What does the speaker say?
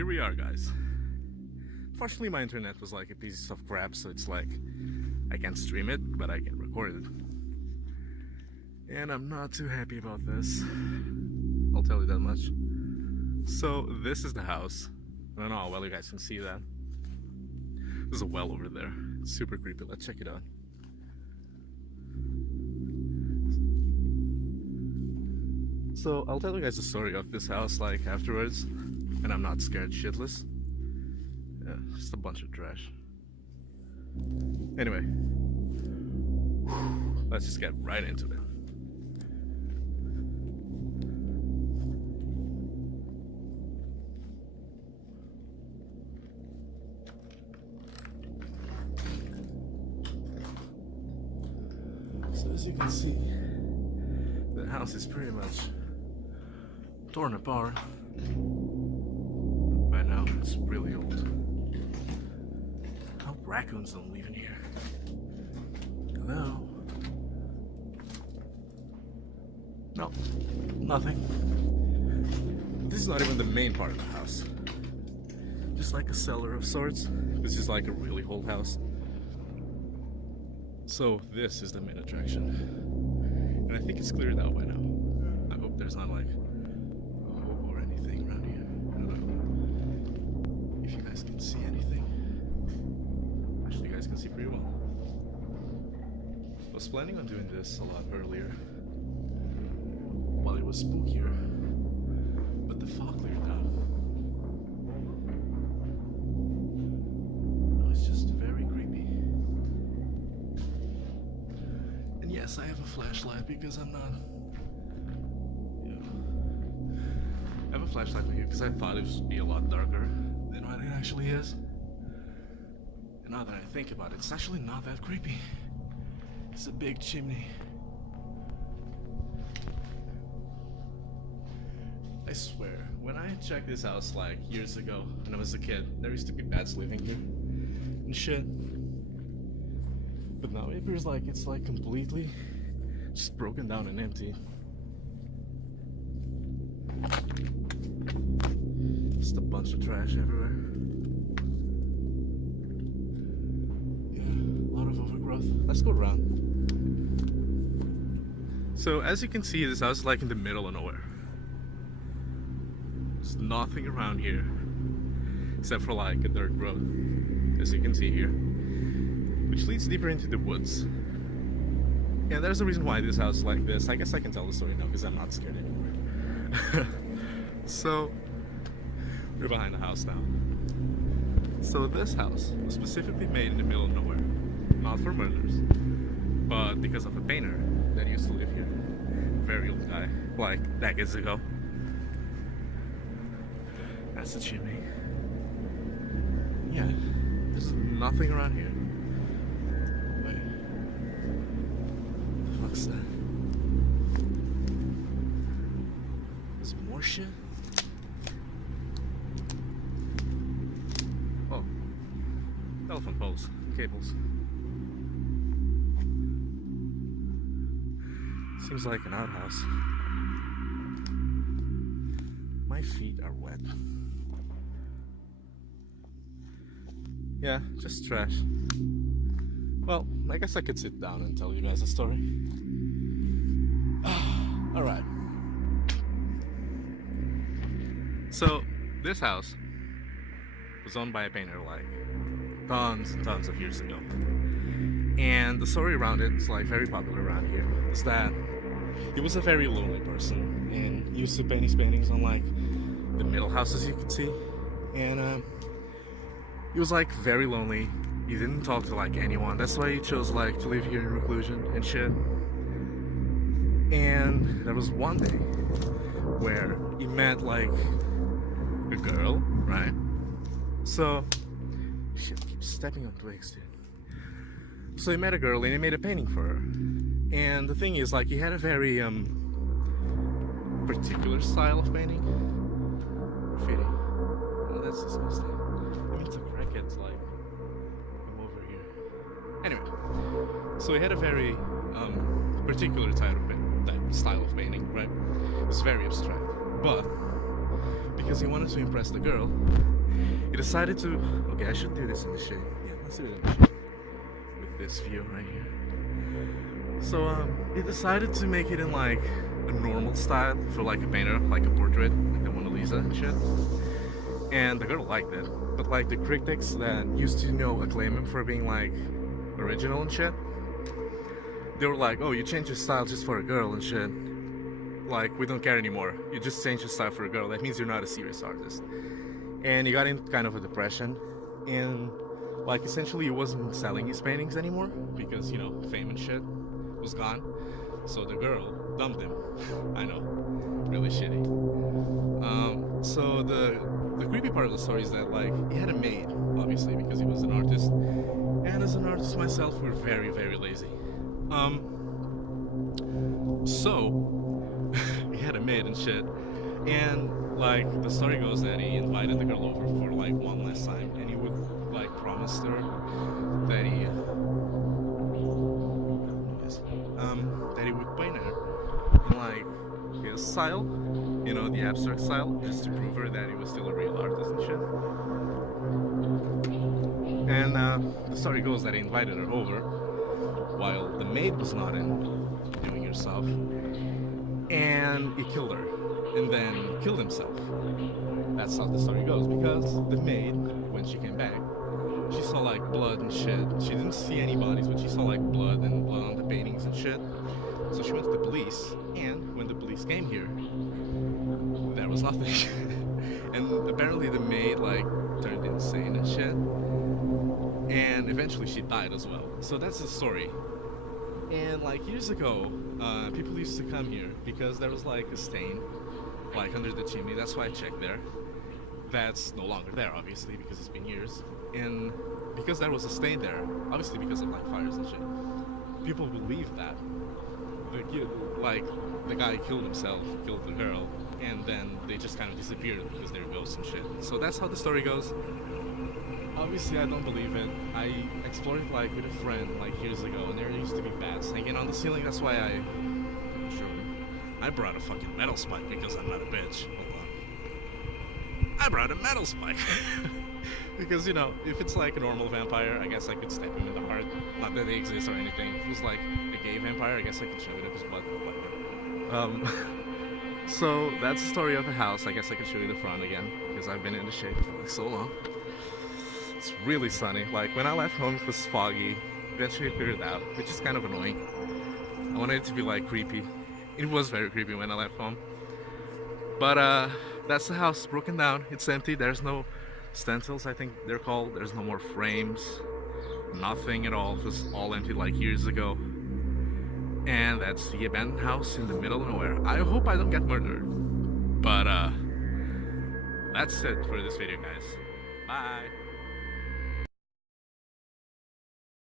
here we are, guys. Fortunately, my internet was like a piece of crap, so it's like I can't stream it, but I can record it. And I'm not too happy about this. I'll tell you that much. So this is the house. I don't know how well you guys can see that. There's a well over there. It's super creepy. Let's check it out. So I'll tell you guys the story of this house like afterwards, and I'm not scared shitless. Yeah, just a bunch of trash. Anyway, let's just get right into it. So as you can see, the house is pretty much torn apart. By now, it's really old. I hope raccoons don't live in here. Hello? No, nothing. This is not even the main part of the house. Just like a cellar of sorts. This is like a really old house. So this is the main attraction. And I think it's cleared out by now. I hope there's not like or anything around here. I don't know if you guys can see anything. Actually, you guys can see pretty well. I was planning on doing this a lot earlier while it was spookier, but the fog cleared out. Now it's just very creepy. And yes, I have a flashlight because I'm not. I have a flashlight for you because I thought it would be a lot darker than what it actually is. And now that I think about it, it's actually not that creepy. It's a big chimney. I swear, when I checked this house like years ago when I was a kid, there used to be bats living here and shit. But now it appears like it's like completely just broken down and empty. Just a bunch of trash everywhere. Yeah, a lot of overgrowth. Let's go around. So as you can see, this house is like in the middle of nowhere. There's nothing around here except for like a dirt road, as you can see here, which leads deeper into the woods. And there's a reason why this house is like this. I guess I can tell the story now because I'm not scared anymore. So we're behind the house now. So this house was specifically made in the middle of nowhere, not for murders, but because of a painter that used to live here. Very old guy, like decades ago. That's the chimney. Yeah, there's nothing around here. Wait, what the fuck's that? There's more shit? Oh, telephone poles, cables. Seems like an outhouse. My feet are wet. Yeah, just trash. Well, I guess I could sit down and tell you guys a story. Alright. So, this house was owned by a painter like tons and tons of years ago. And the story around it is like very popular around here. Is that he was a very lonely person and he used to paint his paintings on like the middle houses you could see. And he was like very lonely. He didn't talk to like anyone. That's why he chose like to live here in reclusion and shit. And there was one day where he met like a girl, right? So shit, I keep stepping on twigs, dude. So he met a girl and he made a painting for her. And the thing is, like, he had a very particular style of painting. Graffiti. Oh, that's disgusting. I mean, it's a cricket, like, come over here. Anyway, so he had a very particular style of painting, right? It was very abstract. But because he wanted to impress the girl, he decided to. Okay, I should do this in the shade. Yeah, let's do it in the shade with this view right here. So he decided to make it in like a normal style for like a painter, like a portrait, like the Mona Lisa and shit. And the girl liked it, but like the critics that used to acclaim him for being like original and shit, they were like, "Oh, you changed your style just for a girl and shit. Like, we don't care anymore. You just changed your style for a girl. That means you're not a serious artist." And he got in kind of a depression, and like essentially he wasn't selling his paintings anymore because fame and shit was gone. So the girl dumped him. I know, really shitty. So the creepy part of the story is that like he had a maid, obviously, because he was an artist, and as an artist myself, we're very, very lazy. So he had a maid and shit, and like the story goes that he invited the girl over for like one last time, and he would like promise her that he would paint her in like his style, the abstract style, just to prove her that he was still a real artist and shit. And the story goes that he invited her over while the maid was not in doing her stuff, and he killed her and then killed himself. That's how the story goes, because the maid, when she came back, she saw like blood and shit. She didn't see any bodies, but she saw like blood on the paintings and shit. So she went to the police, and when the police came here, there was nothing. And apparently the maid like turned insane and shit, and eventually she died as well. So that's the story. And like years ago, people used to come here because there was like a stain like under the chimney. That's why I checked there. That's no longer there, obviously, because it's been years. And because there was a stain there, obviously because of like fires and shit, people believe that the guy killed himself, killed the girl, and then they just kind of disappeared because they're ghosts and shit. So that's how the story goes. Obviously I don't believe it. I explored it like with a friend like years ago, and there used to be bats hanging on the ceiling. That's why I brought a fucking metal spike because I'm not a bitch. Hold on. I brought a metal spike. Because, if it's like a normal vampire, I guess I could stab him in the heart. Not that they exist or anything. If it was like a gay vampire, I guess I could shove it up his butt. Whatever. So that's the story of the house. I guess I could show you the front again, because I've been in the shade for like so long. It's really sunny. Like when I left home, it was foggy. Eventually I figured it out, which is kind of annoying. I wanted it to be like creepy. It was very creepy when I left home. But that's the house, broken down. It's empty. There's no stencils, I think they're called. There's no more frames. Nothing at all. It was all empty like years ago. And that's the abandoned house in the middle of nowhere. I hope I don't get murdered. But that's it for this video, guys. Bye.